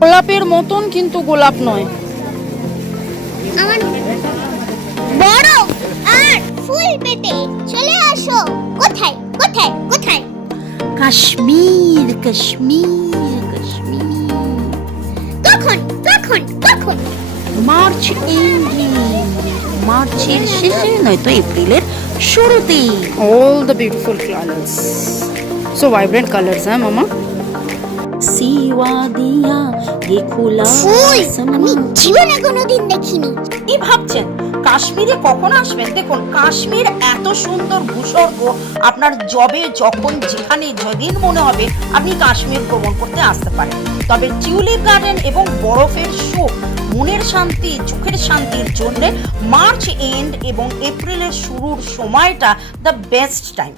গোলাপের মতন কিন্তু গোলাপ নয়, আমার বড় আর ফুল পেটে চলে আসো। কোথায় কোথায় কোথায়? কাশ্মীর কাশ্মীর কাশ্মীর। কখন কখন কখন? মার্চ এন্ডিং, মার্চের শেষে নয়তো এপ্রিলের শুরুতে। All the beautiful colours, so vibrant colours, হ্যাঁ মামা। সিওয়া দিয়া ये खुला ফুল আমি জীবনে কোনোদিন দেখিনি। কি ভাবছেন কাশ্মীরে কখন আসবেন? দেখুন কাশ্মীর এত সুন্দর ভূস্বর্গ, আপনার যখন যেখানে যেদিন মনে হবে আপনি কাশ্মীর ভ্রমণ করতে আসতে পারেন। তবে টিউলিপ গার্ডেন এবং বরফের শো, মনের শান্তি চোখের শান্তির জন্য মার্চ এন্ড এবং এপ্রিলের শুরুর সময়টা দ্য বেস্ট টাইম।